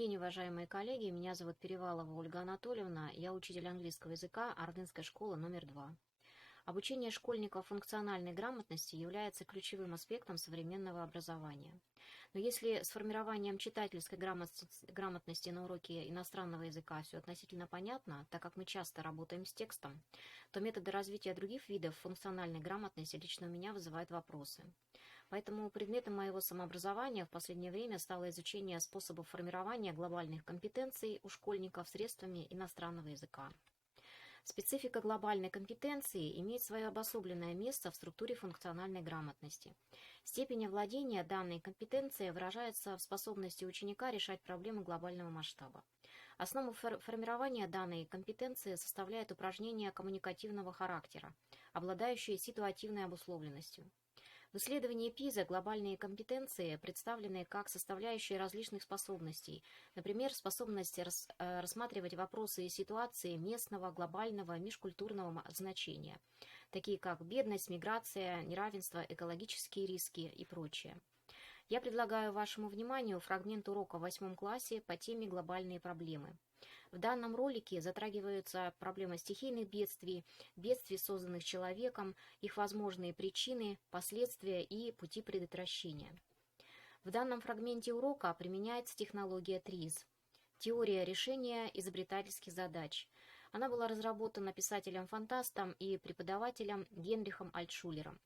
день, уважаемые коллеги. Меня зовут Перевалова Ольга Анатольевна. Я учитель английского языка Ордынской школы номер 2. Обучение школьников функциональной грамотности является ключевым аспектом современного образования. Но если с формированием читательской грамотности на уроке иностранного языка все относительно понятно, так как мы часто работаем с текстом, то методы развития других видов функциональной грамотности лично у меня вызывают вопросы. Поэтому предметом моего самообразования в последнее время стало изучение способов формирования глобальных компетенций у школьников средствами иностранного языка. Специфика глобальной компетенции имеет свое обособленное место в структуре функциональной грамотности. Степень овладения данной компетенцией выражается в способности ученика решать проблемы глобального масштаба. Основу формирования данной компетенции составляет упражнения коммуникативного характера, обладающие ситуативной обусловленностью. В исследовании ПИЗа глобальные компетенции представлены как составляющие различных способностей, например, способность рассматривать вопросы и ситуации местного, глобального, межкультурного значения, такие как бедность, миграция, неравенство, экологические риски и прочее. Я предлагаю вашему вниманию фрагмент урока в 8 классе по теме «Глобальные проблемы». В данном ролике затрагиваются проблемы стихийных бедствий, бедствий, созданных человеком, их возможные причины, последствия и пути предотвращения. В данном фрагменте урока применяется технология ТРИЗ – теория решения изобретательских задач. Она была разработана писателем-фантастом и преподавателем Генрихом Альтшулером.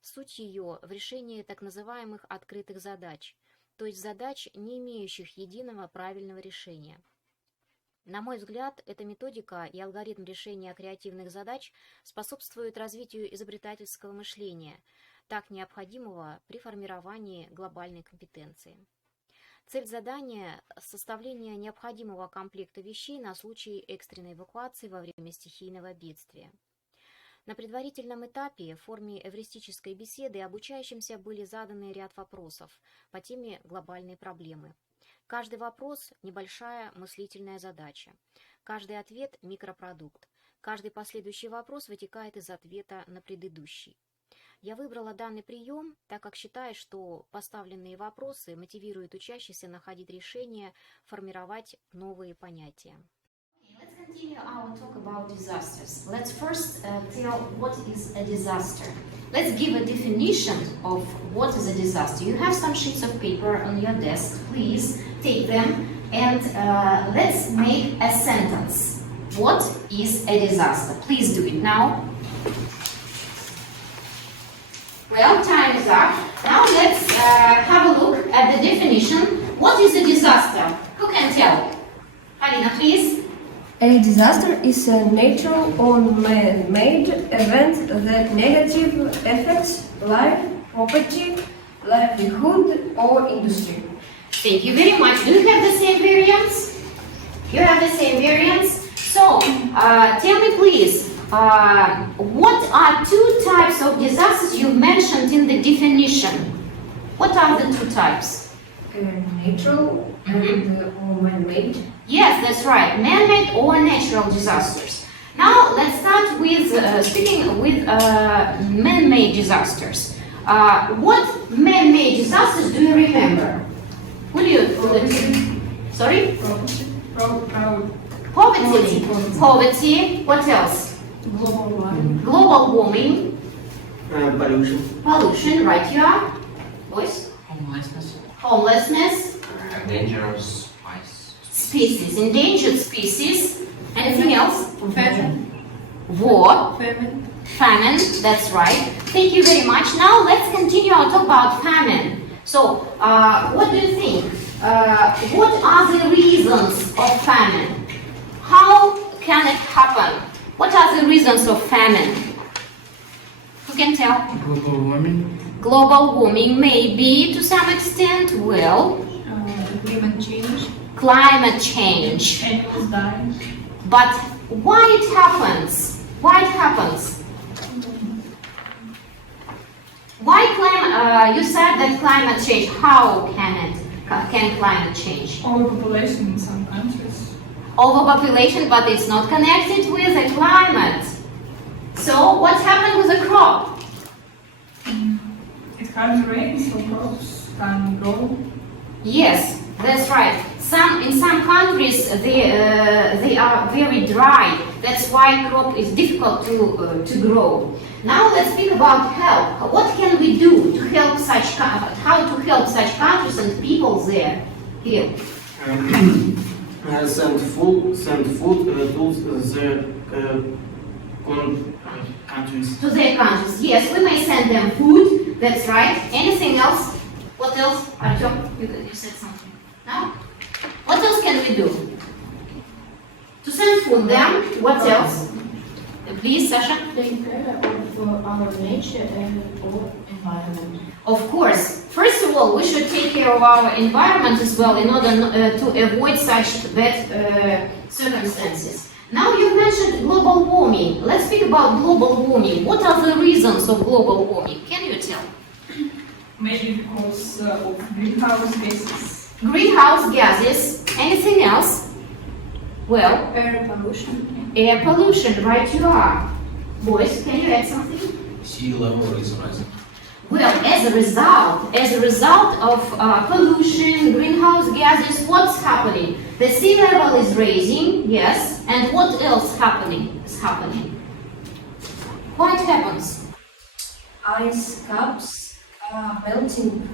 Суть ее в решении так называемых открытых задач, то есть задач, не имеющих единого правильного решения. На мой взгляд, эта методика и алгоритм решения креативных задач способствуют развитию изобретательского мышления, так необходимого при формировании глобальной компетенции. Цель задания – составление необходимого комплекта вещей на случай экстренной эвакуации во время стихийного бедствия. На предварительном этапе в форме эвристической беседы обучающимся были заданы ряд вопросов по теме глобальной проблемы. Каждый вопрос – небольшая мыслительная задача. Каждый ответ – микропродукт. Каждый последующий вопрос вытекает из ответа на предыдущий. Я выбрала данный прием, так как считаю, что поставленные вопросы мотивируют учащихся находить решения, формировать новые понятия. Let's continue our talk about disasters. Let's first tell what is a disaster. Let's give a definition of what is a disaster. You have some sheets of paper on your desk. Please take them and let's make a sentence. What is a disaster? Please do it now. Well, time is up. Now let's have a look at the definition. What is a disaster? Who can tell? Alina, please. A disaster is a natural or man-made event that negatively affects life, property, livelihood, or industry. Thank you very much. Do you have the same variants? You have the same variants? So, tell me please, what are two types of disasters you mentioned in the definition? What are the two types? Natural and or man-made. Yes, that's right. Man-made or natural disasters. Now let's start with speaking with man-made disasters. What man-made disasters do you remember? Will you? Sorry? Poverty. What else? Global warming. Pollution. Right, you are. Voice. Homelessness. Dangerous Species, endangered species. Anything else? Famine. War. Famine, that's right. Thank you very much. Now let's continue our talk about famine. So, what do you think? What are the reasons of famine? How can it happen? What are the reasons of famine? Who can tell? Global warming. Global warming may be to some extent, well, Climate change. climate change. Animals dying. But why it happens? Why it happens? Why you said that climate change, how can climate change? Overpopulation in some countries. Overpopulation, but it's not connected with the climate. So what happened with the crop? It can't rain, so crops can grow. Yes, that's right. in some countries they are very dry. That's why crop is difficult to grow. Now let's speak about help. What can we do to help how to help such countries and people there? Here. Send food to their countries. To their countries. Yes, we may send them food. That's right. Anything else? What else? Artyom, you said something. No? What else can we do? To send food them. What else? Please, Sasha. Take care of our nature and our environment. Of course. First of all, we should take care of our environment as well in order to avoid such bad circumstances. Now you mentioned global warming. Let's speak about global warming. What are the reasons of global warming? Can you tell? Maybe because of greenhouse gases. Greenhouse gases. Anything else? Well, Air pollution. air pollution, right you are. Boys, can you add something? Sea level is rising. Well, as a result of pollution, greenhouse gases, what's happening? The sea level is raising, yes, and what else is happening? What happens? Ice caps are melting.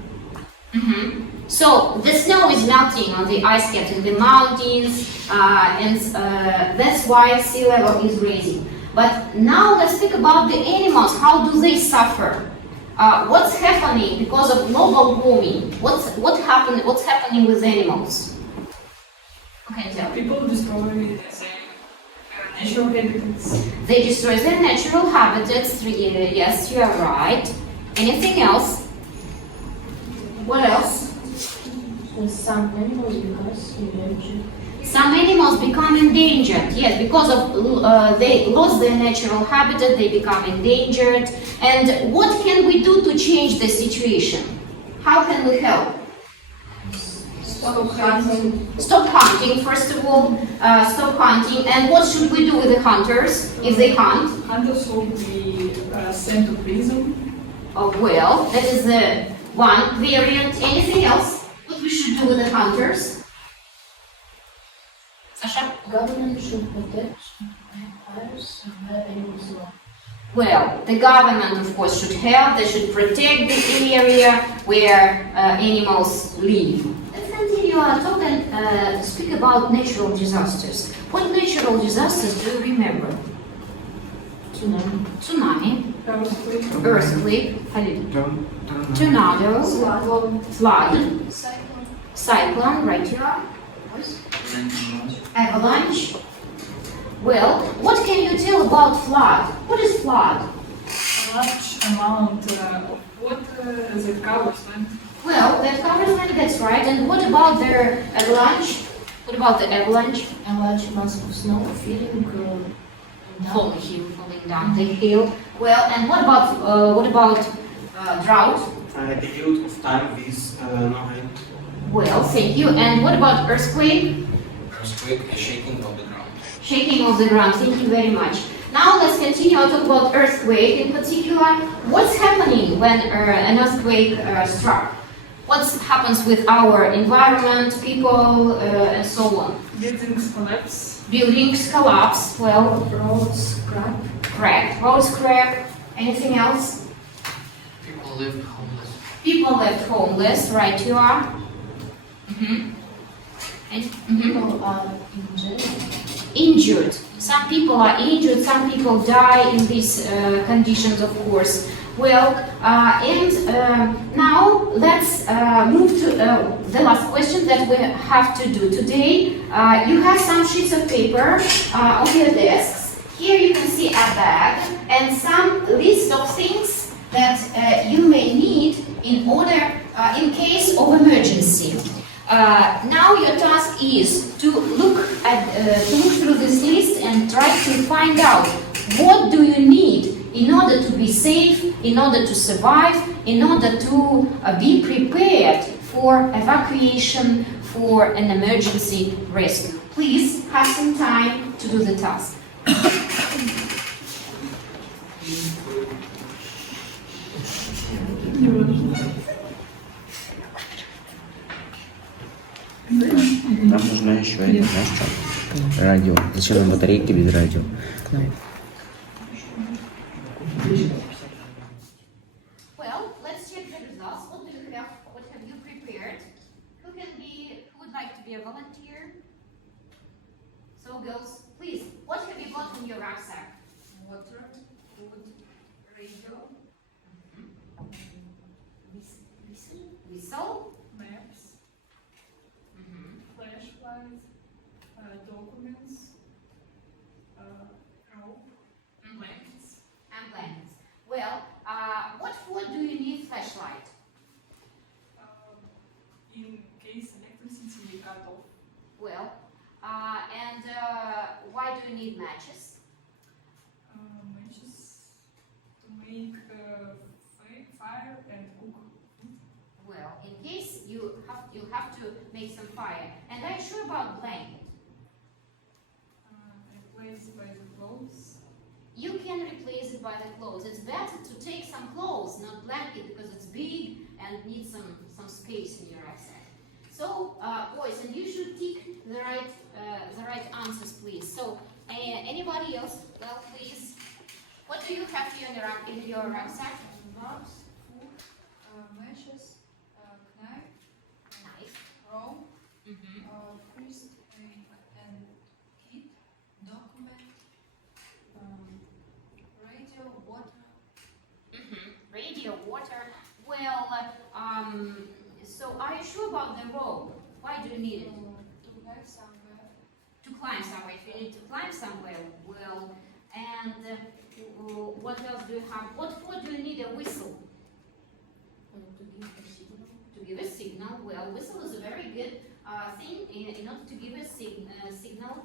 So the snow is melting on the ice caps in the mountains, and that's why sea level is raising. But now let's think about the animals. How do they suffer? What's happening because of global warming? What's happening with animals? Okay, tell. People destroy their natural habitats. They destroy their natural habitats. Yes, you are right. Anything else? What else? Some animals because endangered. Some animals become endangered. Yes, because of they lost their natural habitat, they become endangered. And what can we do to change the situation? How can we help? Stop hunting. Stop hunting, first of all. Stop hunting. And what should we do with the hunters if they hunt? Hunters will be sent to prison. Oh, well, that is the one variant. Anything else? What we should do with the hunters? Sasha? Government should protect vampires and their animals alive. Well, the government, of course, should help. They should protect the area where animals live. Let's continue our talk and speak about natural disasters. What natural disasters do you remember? Tsunami, earthquake, tornado, flood, cyclone, right here, avalanche. Well, what can you tell about flood? What is flood? A large amount of water that covers land. Well, that covers land, that's right. And what about the avalanche? What about the avalanche? A large mass of snow Falling down the hill. Well, and what about drought? A period of time with no rain. Well, thank you. And what about earthquake? Earthquake, a shaking of the ground. Shaking of the ground. Thank you very much. Now let's continue to talk about earthquake. In particular, what's happening when an earthquake struck? What happens with our environment, people, and so on? Buildings collapse. Buildings collapse. Well, roads crack. Roads crack. Anything else? People live homeless. People left homeless. Right, you are. People are Injured. Some people are injured. Some people die in these conditions, of course. Well, now let's move to the last question that we have to do today. You have some sheets of paper on your desks. Here you can see a bag and some list of things that you may need in case of emergency. Now your task is to look through this list and try to find out what do you need in order to be safe, in order to survive, in order to be prepared for evacuation, for an emergency rescue. Please have some time to do the task. Нам нужна еще это, знаешь что? Радио. Зачем нам батарейки без радио? Well, let's check the results. What do you have? What have you prepared? Who would like to be a volunteer? So, girls, please, what have you got in your rucksack? Water, food, radio, Whistle. maps, flashlight, documents, rope, blankets. And blankets. Well, what for do you need flashlight? In case electricity cut off. Well, and why do you need matches? Matches to make fire and cook. Well, in case you have to make some fire. And are you sure about blanket? Replaced by the clothes. You can replace it by the clothes. It's better to take some clothes, not blanket, because it's big and needs some space in your rucksack. So, boys, and you should tick the right answers, please. So, anybody else? Well, please. What do you have here in your rucksack? Maps, food, matches, knife, Knife. rope, Mm-hmm. first aid and kit, document, radio, water. Radio, water. Well, so are you sure about the rope? Why do you need it? To climb somewhere. To climb somewhere. If you need to climb somewhere, well, and what else do you have? What for do you need a whistle? To give a signal. To give a signal. Well, whistle is a very good thing in order to give a signal.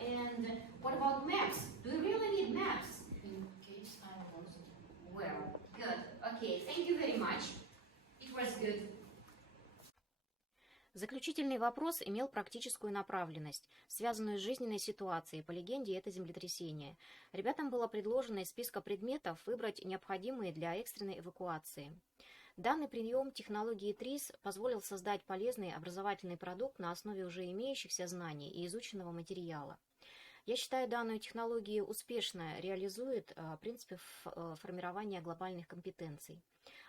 And what about maps? Do you really need maps? In case I lost. Well, good. Okay, thank you very much. It was good. Заключительный вопрос имел практическую направленность, связанную с жизненной ситуацией. По легенде, это землетрясение. Ребятам было предложено из списка предметов выбрать необходимые для экстренной эвакуации. Данный прием технологии ТРИС позволил создать полезный образовательный продукт на основе уже имеющихся знаний и изученного материала. Я считаю, данную технологию успешно реализует принципы формирования глобальных компетенций.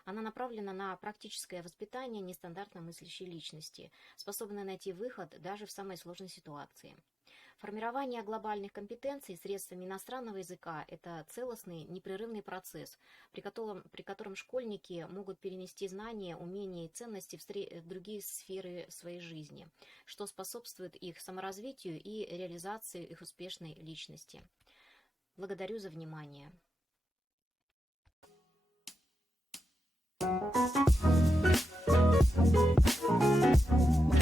Она направлена на практическое воспитание нестандартно мыслящей личности, способной найти выход даже в самой сложной ситуации. Формирование глобальных компетенций средствами иностранного языка – это целостный, непрерывный процесс, при котором школьники могут перенести знания, умения и ценности в другие сферы своей жизни, что способствует их саморазвитию и реализации их успешной личности. Благодарю за внимание. Thank you.